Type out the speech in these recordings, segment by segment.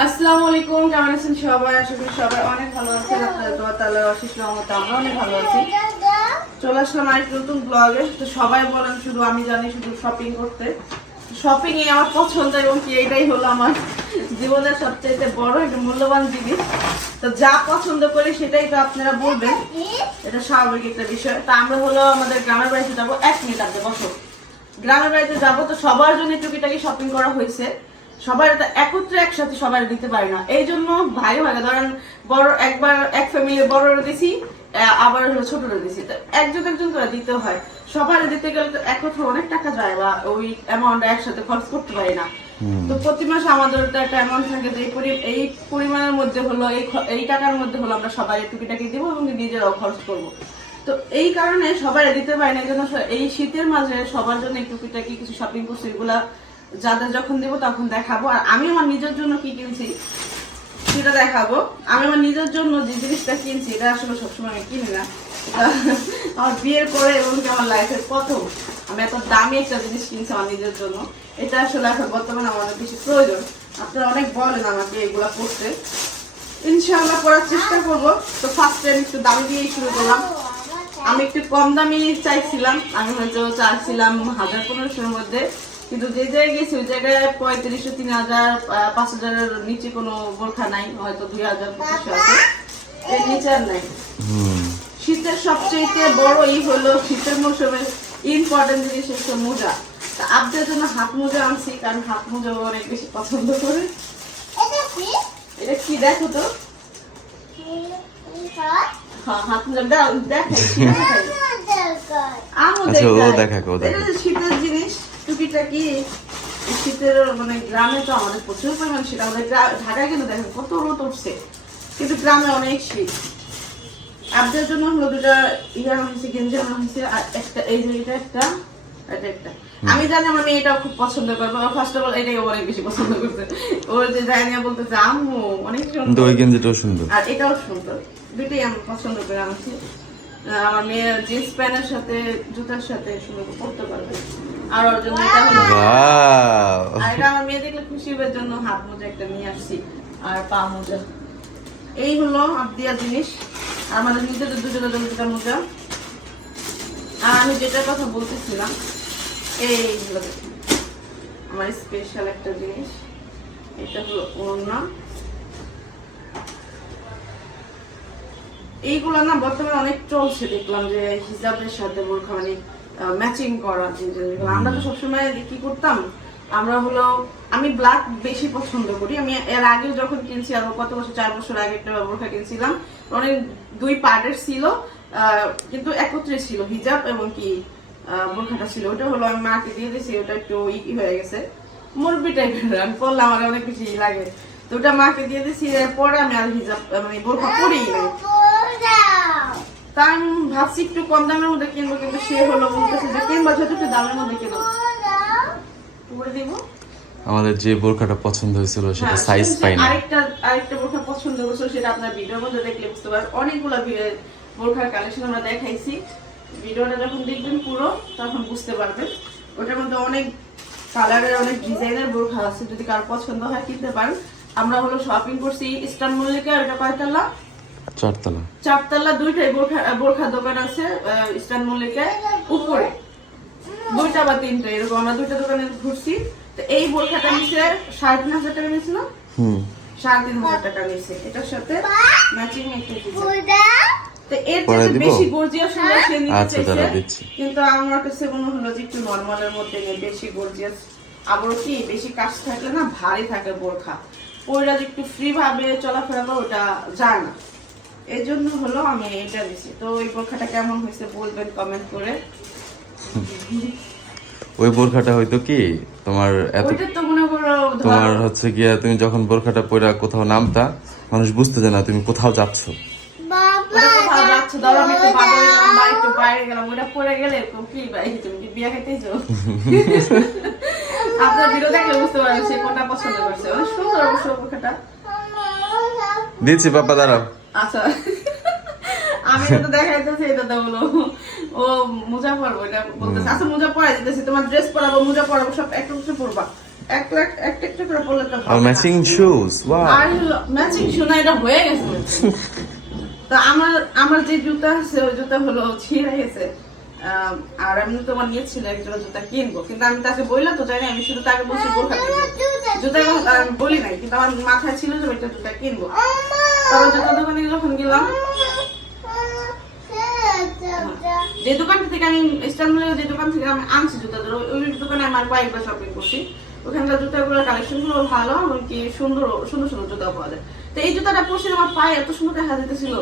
আসসালামু আলাইকুম, কেমন আছেন সবাই? আশা করি সবাই অনেক ভালো আছেন। আপনাদের দোয়া তাহলে অশেষ রহমতে আমরা অনেক ভালো আছি। চলে আসলাম আরেক নতুন ব্লগে তো সবাই বলেন, শুধু আমি জানি শুধু শপিং করতে। শপিং এ আমার পছন্দ এবং কি এটাই হলো আমার জীবনের সবচেয়ে বড় একটা মূল্যবান জিনিস। তো যা পছন্দ করি সেটাই তো আপনারা বলবেন। এটা স্বাভাবিক একটা বিষয়। তা আমরা হলো আমাদের গ্রামের বাড়িতে যাব। এক মিনিট আপনি বসো। গ্রামের বাড়িতে যাব তো সবার জন্য টুকিটাকি শপিং করা হয়েছে? সবার একত্রে একসাথে সবাই দিতে পারে না। এই জন্য ভাই ভাগে ধরেন বড় একবার এক ফ্যামিলি বড়রা দিছি আবার হলো ছোটরা দিছি। তো একজন একজন করে দিতে হয়। সবার দিতে গেলে তো একত্রে অনেক টাকা যায় বা ওই অ্যামাউন্ট একসাথে খরচ করতে পারি না। তো প্রতি মাসে আমাদের তো একটা অ্যামাউন্ট থাকে যে এই এই পরিমাণের মধ্যে হলো এই এই টাকার মধ্যে হলো আমরা সবাই টুকিটাকি দিব এবং নিজেরাও খরচ করব। তো এই কারণে সবাই দিতে পারে না। এই জন্য এই শীতের মাঝে সবার জন্য টুকিটাকি কিছু শপিং করছি এগুলা যাদের যখন দেবো তখন দেখাবো। আর আমি আমার নিজের জন্য কি কিনছি, সেটা দেখাবো। আমি আমার নিজের জন্য যে জিনিসটা কিনছি, এটা আসলে সবসময় আমি কিনি না। আমার বিয়ের পরে এবং আমার লাইফের প্রথম। আমি এত দামি একটা জিনিস কিনছি আমার নিজের জন্য। এটা আসলে এখন বর্তমানে আমার অনেক বেশি প্রয়োজন। আপনারা অনেক বলেন আমাকে এগুলা করতে। ইনশাআল্লাহ করার চেষ্টা করব। তো ফার্স্ট টাইম একটু দামি দিয়েই শুরু করলাম। আমি একটু কম দামি চাইছিলাম। আমি হয়তো চাইছিলাম হাজার পনেরোশোর মধ্যে। কিন্তু যে জায়গায় গেছি ওই জায়গায় পঁয়ত্রিশশো তিন হাজার পাঁচ হাজারের নিচে কোনো বোরখা নাই হয়তো দুই হাজার পঁচিশশো আছে। এর নিচে আর নাই। শীতের সবচেয়ে বড় ই হলো শীতের মৌসুমে ইম্পর্টেন্ট জিনিস হচ্ছে মোজা। তা আপনাদের জন্য হাত মোজা আনছি কারণ হাত মোজা অনেক বেশি পছন্দ করে। এটা কি? দেখো তো। হ্যাঁ হাত মোজা দেখাই ছিঁড়ে দেখাই। আমও আচ্ছা, শীতের জিনিস। টুকিটাকি শীতের মানে গ্রামে তো আমাদের প্রচুর পরিমাণ শীত। আমাদের ঢাকায় কিন্তু দেখেন কত রোদ উঠছে। কিন্তু গ্রামে অনেক শীত। আপনাদের জন্য হলো দুটা ইয়া হয়েছে গেঞ্জি আনা হয়েছে আর একটা এই যে এটা একটা এটা একটা। আমি জানি আমার মেয়ে এটাও খুব পছন্দ করবে ফার্স্ট অফ অল এটাই অনেক বেশি পছন্দ করছে। ওর যে জানিয়া বলতেছে আম্মু অনেক সুন্দর। ওই গেঞ্জিটাও সুন্দর। আর এটাও সুন্দর। দুটোই আমি পছন্দ করে আনছি। আমার মেয়ে জিন্স প্যান্টের সাথে জুতার সাথে সুন্দর পরতে পারবে। আর ওর জন্য এটা হলো আর এটা আমার মেয়ে দেখলে খুশি হবার জন্য হাত মোজা একটা নিয়ে আসছি আর পা মোজা। এই হলো আবদিয়া জিনিস আমাদের নিজেদের দুজনের জন্য দুটা মোজা। আর আমি যেটার কথা বলতেছিলাম এই হলো আমার স্পেশাল একটা জিনিস এটা হলো ওড়না। এইগুলো না বর্তমানে অনেক চলছে দেখলাম যে হিজাবের সাথে বোরখা মানে ম্যাচিং করা জিনিসগুলো। আমরা তো সবসময় কি করতাম আমরা হলো আমি ব্ল্যাক বেশি পছন্দ করি। আমি এর আগে যখন কিনছি আরও কত বছর চার বছর আগে একটা বোরখা কিনছিলাম অনেক দুই পার্টের ছিল আহ, কিন্তু একত্রে ছিল হিজাব এবং কি বোরখাটা ছিল। ওটা হলো আমি মাকে দিয়ে দিয়েছি ওটা একটু ই হয়ে গেছে। মুরব্বি টাইপের আমি পরলে আমার অনেক বেশি লাগে। তো ওটা মাকে দিয়ে দিয়েছি এরপরে আমি আর হিজাব মানে বোরখা নাই। তা আমি ভাবছি একটু কম দামের মধ্যে কিনবো কিন্তু সে হলো বলতেছে যে কিনবা একটু দামের মধ্যে কিনো। করে দিব। আমাদের যে বোরখাটা পছন্দ হয়েছিল সেটা হ্যাঁ, সাইজ পাই না। আরেকটা আরেকটা বোরখা পছন্দ করছ সেটা আপনার ভিডিওর মধ্যে দেখলে বুঝতে পারবেন। অনেকগুলো বোরখার কালেকশন আমরা দেখাইছি। ভিডিওটা যখন দেখবেন পুরো তখন বুঝতে পারবেন। ওটার মধ্যে অনেক কালারের অনেক ডিজাইনের বোরখা আছে। যদি কারও পছন্দ হয় কিনতে পারেন। আমরা হলো শপিং করছি ইস্টার্ন মল্লিকা ওটা কয়তলা চারতলা। চারতলা দুইটাই বোরখা বোরখা দোকান আছে ইস্টার্ন মল্লিকায় উপরে। দুইটা বা তিনটা এরকম আমরা দুইটা দোকানে ঘুরছি। তো এই বোরখাটা নিচে সাড়ে তিন হাজার টাকা নিয়েছিল? সাড়ে তিন হাজার টাকা নিয়েছে। এটার সাথে ম্যাচিং একটা তো এর থেকে বেশি গর্জিয়াস হলে সে নিতে আচ্ছা, চাইছে। কিন্তু আমার কাছে মনে হলো যে একটু নর্মালের মধ্যে বেশি গর্জিয়াস আবারও কি বেশি কাজ থাকলে না ভারী থাকে বোরখা। ওইটা যে একটু ফ্রি ভাবে চলাফেরা করে ওটা যায় না। এই জন্য হলো আমি এটা দিছি। তো ওই বোরখাটা কেমন হয়েছে বলবেন কমেন্ট করে। ওই বোরখাটা হয়তো কি তোমার এত ওইটা তো মনে করো তোমার হচ্ছে গিয়া তুমি যখন বোরখাটা পরে কোথাও নামতা মানুষ বুঝতে যায় না তুমি কোথাও যাচ্ছ। ওটা কোথাও যাচ্ছে, ধরো আমি একটু বাজারে গেলাম বা একটু বাইরে গেলাম, ওটা পরে গেলে তো কি ভাই, তুমি কি বিয়ে খাইতেই যাও? আপনার ভিডিও দেখলে বুঝতে পারবেন সে কোনটা পছন্দ করছে। অনেক সুন্দর অবশ্য বোরখাটা। দিচ্ছি বাবা দাঁড়াও। আচ্ছা। আমি তো দেখাইতেছি এটা তো হলো ও মোজা পরবো এটা বলতেছে আচ্ছা মোজা পরাই দিতেছি তোমার ড্রেস পরাবো মোজা পরাবো সব একটা কিছু পরবা ম্যাচিং শুজ আর ম্যাচিং এটা হয়ে গেছে। তো আমার আমার যে জুতা আছে ওই জুতা হলো ছিঁড়ে গেছে। আর আমি তোমার নিয়েছিল একজোড়া জুতা কিনবো। কিন্তু আমি তাকে বললাম তো জানি আমি শুধু তাকে বলছি বোরখা আমি বলি নাই কিন্তু আমার মাথায় ছিল যে আমি একটা জুতা কিনবো। তবে জুতা দোকানে যখন গেলাম যে দোকানটা থেকে আমি ইস্টানবুলের যে দোকান থেকে আমি আনছি জুতা ওই দোকানে আমার কয়েকবার শপিং করছি ওখানকার জুতাগুলোর কালেকশনগুলো ভালো এমনকি সুন্দর সুন্দর সুন্দর জুতা পাওয়া যায়। তো এই জুতাটা পরছি আমার পায়ে এত সুন্দর দেখা যেতেছিল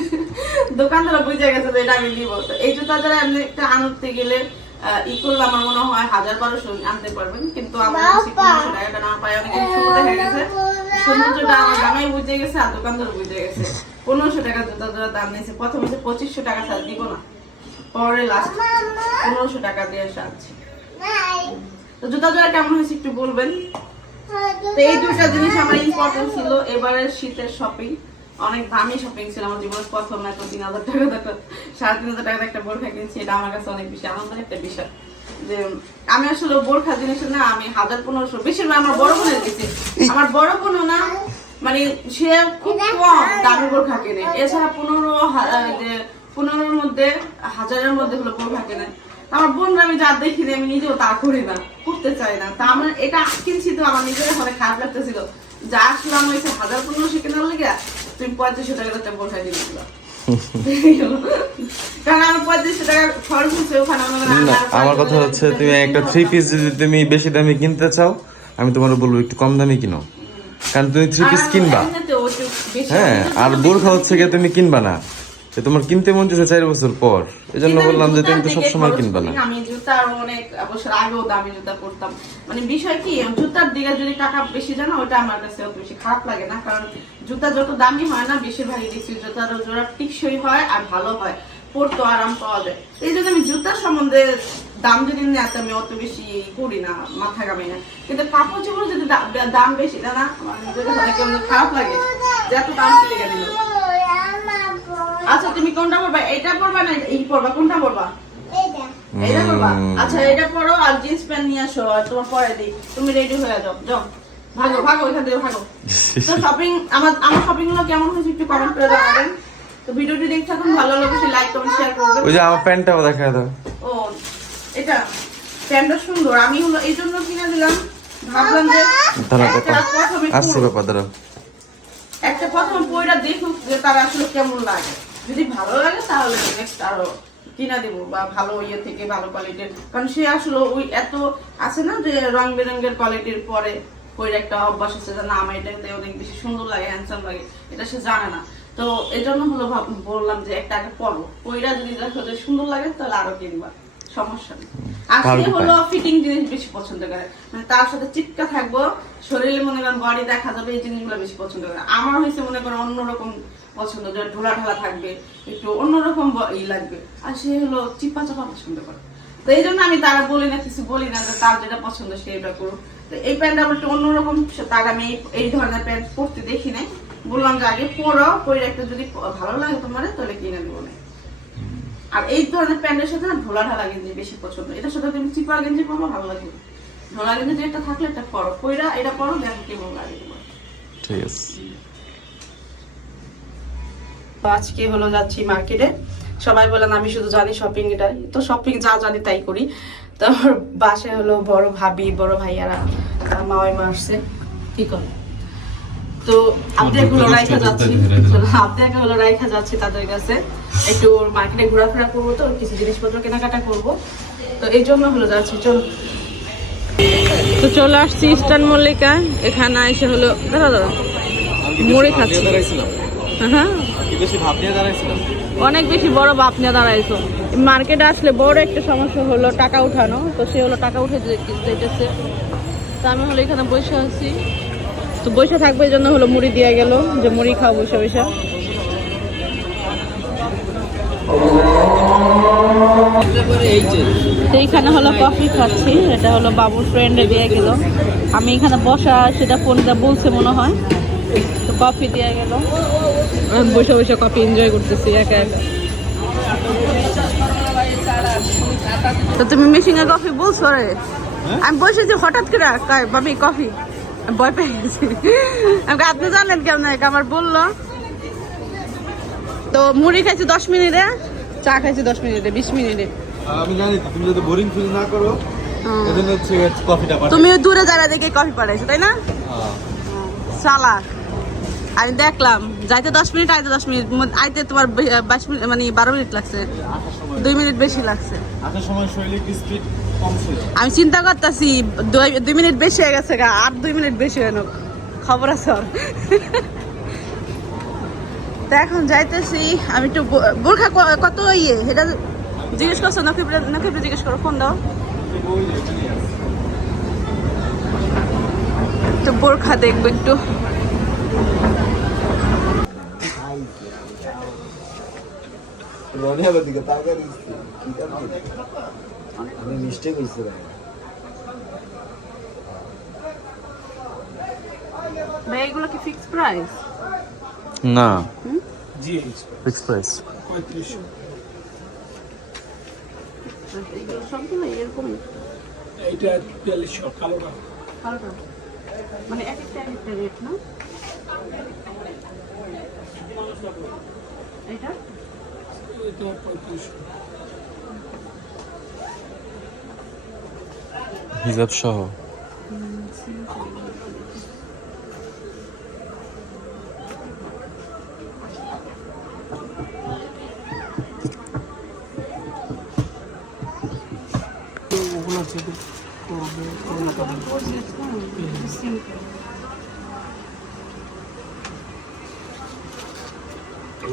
দোকানদারা বুঝে গেছে যে এটা আমি নিব। তো এই জুতা দ্বারা এমনি একটা আনতে গেলে ই করলে আমার মনে হয় হাজার বারোশো আনতে পারবেন কিন্তু আমার পনেরোশো টাকা কারণ আমার পায়ে অনেক সুন্দর দেখা গেছে। সৌন্দর্যটা আমার জামাই বুঝে গেছে আর দোকানদার বুঝে গেছে। পনেরোশো টাকা জুতা জোড়া দাম নিয়েছে প্রথমে যে পঁচিশশো টাকা দিব না পরে লাস্ট পনেরোশো টাকা দিয়ে সাজছি। তো জুতা জোড়া কেমন হয়েছে একটু বলবেন? তো এই দুটা জিনিস আমার ইম্পর্টেন্ট ছিল এবারের শীতের শপিং অনেক দামি শপিং ছিল আমার জীবনের প্রথম এত তিন হাজার টাকা দেখো সাড়ে তিন হাজার টাকা একটা বোরখা কিনছি এটা আমার কাছে অনেক বেশি আনন্দের একটা বিষয়। যে আমি আসলে বোরখা জিনিস না আমি হাজার পনেরোশো বেশিরভাগ আমার বড় বোনের দিচ্ছি আমার বড় বোনও না মানে সে খুব কম দামি বোরখা কেনে। এছাড়া পনেরো যে পনেরোর মধ্যে হাজারের মধ্যে হলো বোরখা কেনে। আমার বোনরা আমি যা দেখি আমি নিজেও তা করি না করতে চাই না। তা আমার এটা কিনছি তো আমার নিজের অনেক খারাপ লাগতেছিল। যা আসলাম হয়েছে হাজার পনেরোশো কেনার লেগে তুমি পঁয়ত্রিশশো টাকা একটা বোরখা দিয়েছিল আমার কথা হচ্ছে তুমি একটা থ্রি পিস যদি তুমি বেশি দামে কিনতে চাও আমি তোমার বলব একটু কম দামে কিনো। কারণ তুমি থ্রি পিস কিনবা। হ্যাঁ আর বোরখা হচ্ছে গিয়ে তুমি কিনবা না। তো তোমার কিনতে মন চাইছে চার বছর পর। এই জন্য বললাম যে তুমি তো সবসময় কিনবা না। আমি জুতার অনেক বছর আগেও দামি জুতা পরতাম। মানে বিষয় কি জুতার দিকে যদি টাকা বেশি জানা ওটা আমার কাছে অত বেশি খারাপ লাগে না কারণ জুতা যত দামি হয় না বেশিরভাগই দেখছি জুতার জোড়া টিকসই হয় আর ভালো হয় পরতো আরাম পাওয়া যায়। এই জন্য আমি জুতার সম্বন্ধে দাম যদি নেয় আমি অত বেশি করি না মাথা কামি না। কিন্তু কাপড় চোপড় যদি দাম বেশি না না আমার নিজের খারাপ লাগে যে এত দাম চলে গেল। আচ্ছা তুমি কোনটা পরবা? এটা পরবা না এই পরবা? কোনটা পরবা? এটা আচ্ছা এটা পরো আর জিন্স প্যান্ট নিয়ে আসো আর তোমার পরে দিই। তুমি রেডি হয়ে যাও। যাও। ভাগো ভাগো এখান থেকে ভাগো। তো শপিং আমার আমার শপিংগুলো কেমন হয়েছে একটু কমেন্ট করে জানাবেন। তো ভিডিওটি দেখতে থাকুন ভালো লাগলে লাইক কমেন্ট শেয়ার করবেন। ওই যে আমার প্যান্টটাও দেখা দাও। ও এটা প্যান্টটা সুন্দর। আমি হলো এই জন্য কিনে দিলাম। ভাবলাম যে আসছে। একটা প্রথম বইটা দেখুক যে তার আসলে কেমন লাগে। যদি ভালো লাগে তাহলে নেক্সট আরও কিনা দিব বা ভালো ইয়ে থেকে ভালো কোয়ালিটির কারণ সে আসলে ওই এত আছে না যে রং বেরঙের কোয়ালিটির পরে ওই একটা অভ্যাস আছে যে না, আমার এটাতে অনেক বেশি সুন্দর লাগে হ্যান্ডসাম লাগে, এটা সে জানে না। তো এই জন্য হলো বললাম যে একটা আগে পরো। ওইটা যদি দেখো সুন্দর লাগে তাহলে আরও কিনবা। সমস্যা নেই। আর সে হলো ফিটিং জিনিস বেশি পছন্দ করে। মানে তার সাথে চিপকা থাকব শরীরে মনে করেন বডি দেখা যাবে এই জিনিসগুলো বেশি পছন্দ করে। আমার হয়েছে মনে করেন অন্যরকম পছন্দ যে ঢোলা ঢালা থাকবে একটু অন্যরকম ই লাগবে। আর সে হলো চিপা চাপা পছন্দ করে। তো এই জন্য আমি তারা বলি না কিছু বলি না যে তার যেটা পছন্দ সে এটা করুক। তো এই প্যান্টটা একটু অন্যরকম তার আমি এই- এই ধরনের প্যান্ট পরতে দেখি নাই। বললাম যে আগে পরো পরে একটা যদি ভালো লাগে তোমার তাহলে কিনে দেবো না। আর এই ধরনের প্যান্টের সাথে না ঢোলা ঢালা গেঞ্জি বেশি পছন্দ। এটার সাথে তুমি চিপা গেঞ্জি পরবো ভালো লাগবে। ঢোলা গেঞ্জি একটা থাকলে একটা পরো। পইরা এটা পরো দেখো কেমন লাগে ঠিক আছে। আজকে হলো যাচ্ছি মার্কেটে। সবাই বলেন আমি শুধু জানি শপিং এটাই তো শপিং যা জানি তাই করি। তারপর বাসে হলো বড় ভাবি বড় ভাইয়ারা মাওয়াই মারছে কি করে তো আপডেট হলো রাইখা যাচ্ছি আপডেট হলো রাইখা যাচ্ছি তাদের কাছে। একটু মার্কেটে ঘোরাফেরা করব তো কিছু জিনিসপত্র কেনাকাটা করব। তো এই জন্য হলো যাচ্ছি চল। তো চলে আসছি ইস্টার্ন মল্লিকা এখানে এসে হলো দাঁড়া দাঁড়া। মুড়ি খাচ্ছি। হ্যাঁ অনেক বেশি বড় বাপ নিয়ে দাঁড়াইছো। মার্কেটে আসলে বড় একটা সমস্যা হলো টাকা উঠানো তো সে হলো টাকা উঠে যেতেছে তো আমি হলো এখানে বসে আছি। তো বসে থাকবে এই জন্য হলো মুড়ি দিয়ে গেল যে মুড়ি খাও বসে বসে। এইখানে হলো কফি খাচ্ছি এটা হলো বাবুর ফ্রেন্ডে দিয়ে গেল। আমি এখানে বসা সেটা ফোনটা বলছে মনে হয়। তো কফি দিয়ে গেল। আমি বসে বসে কফি এনজয় করতেছি একা একা। তো তুমি মেশিনে কফি বলছো রে? আমি বসেছি হঠাৎ করে কয়, বাবি কফি ভয় পেয়ে গেছি। আপনি জানেন কেমন আমার বলল তো মুড়ি খাইছি দশ মিনিটে চা খাইছি দশ মিনিটে বিশ মিনিটে। আমি জানি তুমি যদি বোরিং ফিল না করো তুমি দূরে যারা দেখে কফি পাঠাইছো তাই না? হ্যাঁ। চালাক। আমি দেখলাম যাইতে দশ মিনিট আইতে দশ মিনিট আইতে তোমার বাইশ মিনিট মানে বারো মিনিট লাগছে। দুই মিনিট বেশি লাগছে। আমি চিন্তা করতেছি, দুই মিনিট বেশি হয়ে গেছে গা, আর দুই মিনিট বেশি হয়ে খবর আছে ওর। তো এখন যাইতেছি, আমি একটু বোরখা কত ইয়ে? এটা জিজ্ঞেস করছ? নকিবরে নকিবরে জিজ্ঞেস করো, ফোন দাও। একটু বোরখা দেখব একটু। রনি হলো দিকে আমি মিস্টেক হয়েছে ভাই। এগুলো কি ফিক্স প্রাইস না। জি ফিক্স প্রাইস পঁয়ত্রিশশো। এগুলো সবগুলো এরকমই? এইটা বিয়াল্লিশশো কালোটা। কালোটা? মানে এক একটা রেট না? এটা Wtedy to podpiszę. Nic lepszego.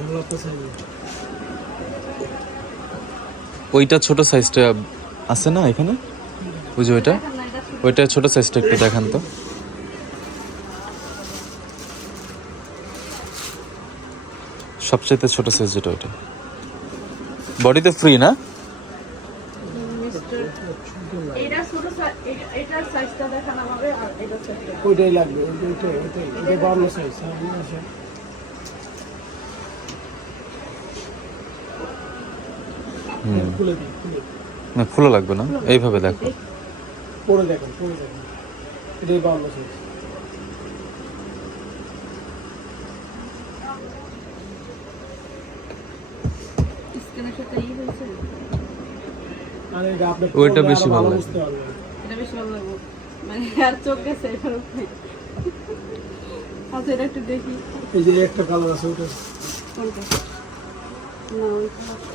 Olá, passarinho. ওইটা ছোট সাইজটা আছে না এখানে? ওই যে ওইটা? ওইটা ছোট সাইজটা একটু দেখান তো। সবচেয়ে ছোট সাইজ যেটা ওইটা। বডিতে ফ্রি না? এটা ছোট এটার সাইজটা দেখানো হবে আর এটা ছোট। ওইটাই লাগবে ওইটাই ওইটাই ওইটা বান্ন সাইজ। খুলে দিই খুলে না খোলা লাগবে না? এইভাবে দেখো। পরে দেখেন পরে দেখেন। এটাই বান্ন সাইজ আর ওইটা বেশি ভালো পারবেন। এটা বেশি ভালো লাগবে। মানে আর চোখ গেছে এবার আচ্ছা এটা একটু দেখি। এই যে একটা কালার আছে ওটা। কোনটা? না ওইটা।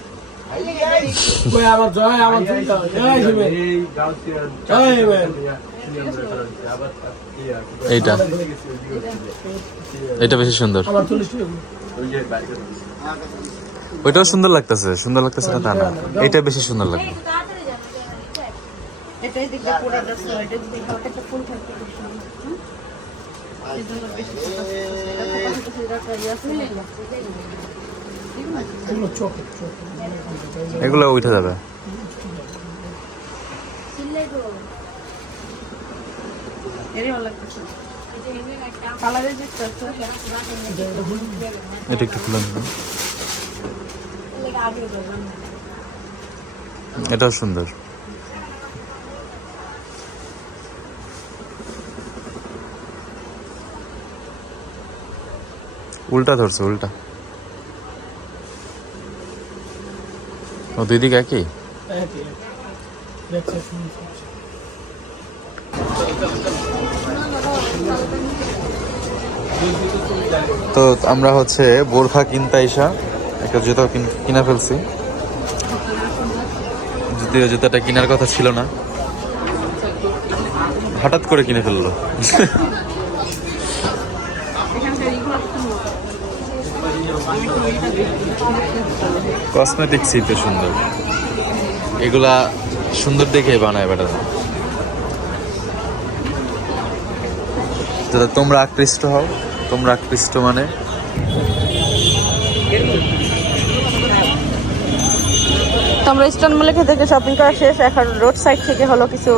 আমার জয় এইটা। এটা বেশি সুন্দর। আমার চল্লিশ টাকা। ওইটাও সুন্দর লাগতেছে সুন্দর লাগতেছে না তা না। এটা বেশি সুন্দর লাগবে। এটা এগুলো উঠে যাবে। এটা একটু সুন্দর। উল্টা ধরছে উল্টা। ও দুই দিকে একই? তো আমরা হচ্ছে বোরখা কিনতে আইসা একটা জুতা কিন- কিনা ফেলছি। যদিও জুতাটা কেনার কথা ছিল না। হঠাৎ করে কিনে ফেলল। কসমেটিক সিতে সুন্দর। এগুলা সুন্দর দেখে বানায় বেটা যাতে তোমরা আকৃষ্ট হও, তোমরা আকৃষ্ট মানে? তো আমরা ইস্টার্ন মলে থেকে শপিং করা শেষ, এখন রোড সাইড থেকে হলো কিছু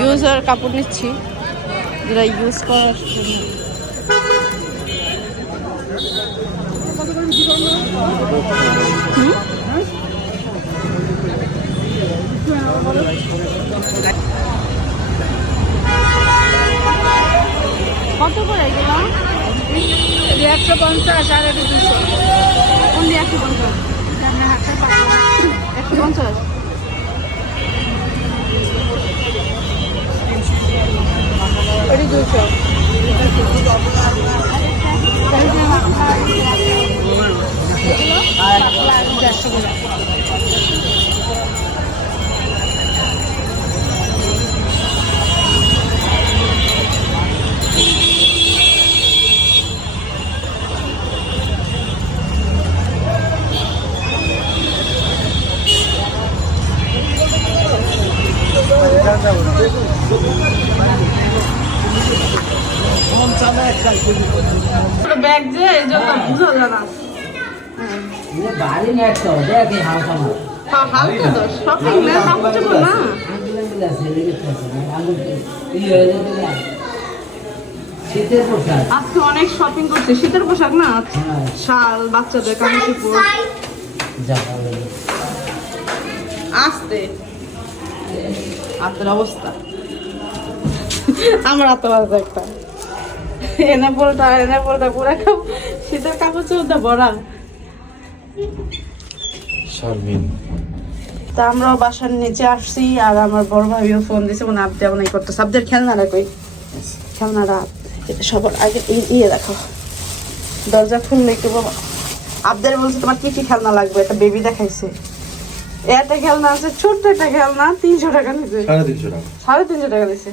ইউজার কাপড় নিচ্ছি, যেটা ইউজ করার জন্য? কত করে এগুলো? একশো পঞ্চাশ আর একশো দুশো। কোন দিয়ে একশো পঞ্চাশ? ব্যাগ যে এই জন্য বুঝলো না। হালকা তো শপিং না কাপড় না শীতের পোশাক আজকে অনেক শপিং করছে। শীতের পোশাক না? শাল বাচ্চাদের কাপড় চোপড় আসতে। হাতের অবস্থা। আমার হাতে বাজে একটা। এনে এনে পুরা কাপ শীতের কাপড় শারমিন। তা আমরাও বাসার নিচে আসছি আর আমার বড় ভাবিও ফোন দিছে মানে আপনি এমন করতো। সাবদের খেলনারা কই? খেলনারা এটা সবার আগে ইয়ে দেখো। দরজা খুললে একটু বাবা আবদের বলছে তোমার কি কি খেলনা লাগবে? একটা বেবি দেখাইছে। একটা খেলনা আছে ছোট্ট একটা খেলনা তিনশো টাকা নিছে। সাড়ে তিনশো টাকা। সাড়ে তিনশো টাকা দিছে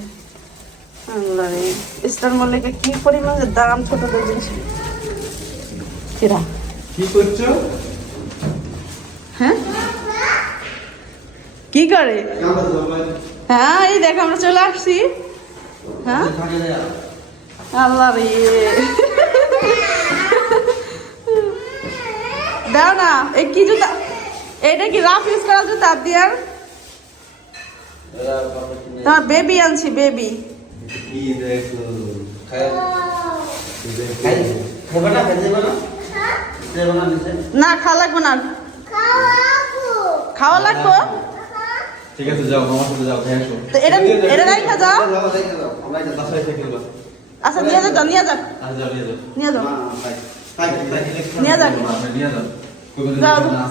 আল্লাহ রে মল্লিকে কি পরিমাণ দাম ছোট জিনিস কিরা? কি করছ? হ্যাঁ? কি করে? হ্যাঁ এই দেখ আমরা চলে আসছি। হ্যাঁ? আল্লাহ রে। দাও না এই কি জুতা? এটা কি রাফ ইউজ করা জুতা দিয়ার তোমার বেবি আনছি বেবি না খাওয়া লাগবে না। খাওয়া লাগবে? ঠিক আছে যাও মামার সাথে যাও খেয়ে তো এটা এটা রাইখা যাও। আচ্ছা নিয়ে যাও নিয়ে যাও। নিয়ে যাও। নিয়ে যাও। নিয়ে যাও। নিয়ে যাও। যাও, যাও।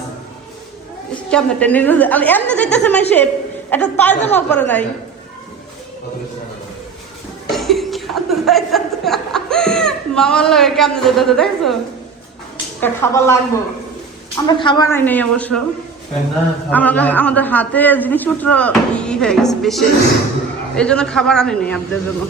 মামার লাগে কেমনে যেতেছে দেখছ? খাবার লাগবো। আমরা খাবার নেই অবশ্য। আমরা আমাদের হাতে জিনিসপত্র ই হয়ে গেছে বেশি এই জন্য খাবার আনি নেই আপনাদের জন্য।